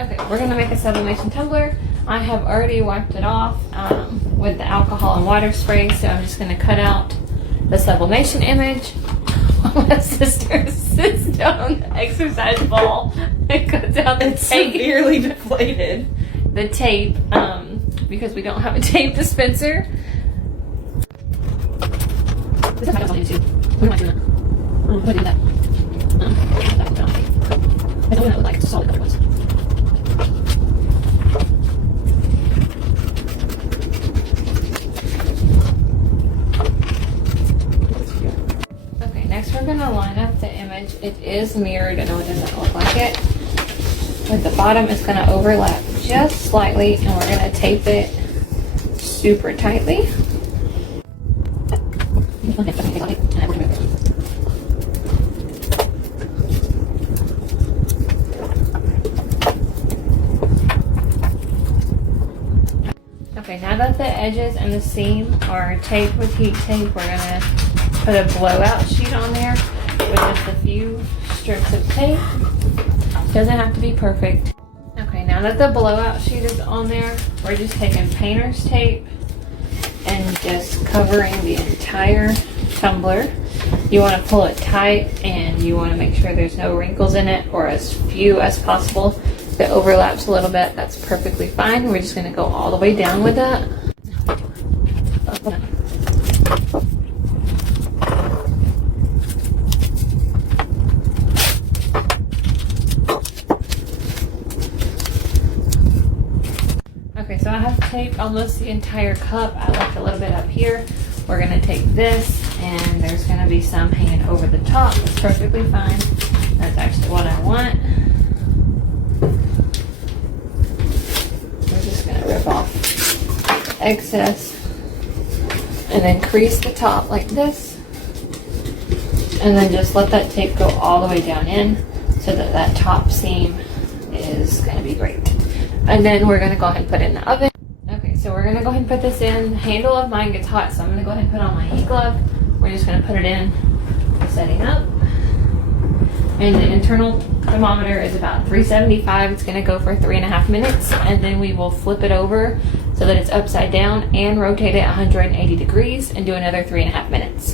Okay, we're gonna make a sublimation tumbler. I have already wiped it off with the alcohol and water spray, so I'm just gonna cut out the sublimation image. My sister sits down on the exercise ball and cuts out the tape. Severely deflated. The tape, because we don't have a tape dispenser. This is my on YouTube. We're not doing that. We're doing that. That will be on tape. I don't know what that would like. It's a solid color ones. Okay, next we're gonna line up the image. It is mirrored. I know it doesn't look like it. But the bottom is gonna overlap just slightly, and we're gonna tape it super tightly. Okay, now that the edges and the seam are taped with heat tape, we're gonna put a blowout sheet on there with just a few strips of tape. Doesn't have to be perfect. Okay, now that the blowout sheet is on there, we're just taking painter's tape and just covering the entire tumbler. You want to pull it tight, and you want to make sure there's no wrinkles in it, or as few as possible. If it overlaps a little bit, that's perfectly fine. We're just going to go all the way down with that. Okay, so I have taped almost the entire cup. I left a little bit up here. We're gonna take this, and there's gonna be some hanging over the top. It's perfectly fine. That's actually what I want. We're just gonna rip off the excess and then crease the top like this. And then just let that tape go all the way down in so that that top seam is gonna be great. And then we're gonna go ahead and put it in the oven. Okay, so we're gonna go ahead and put this in. The handle of mine gets hot, so I'm gonna go ahead and put on my heat glove. We're just gonna put it in, setting up. And the internal thermometer is about 375. It's gonna go for 3.5 minutes, and then we will flip it over so that it's upside down and rotate it 180 degrees and do another 3.5 minutes.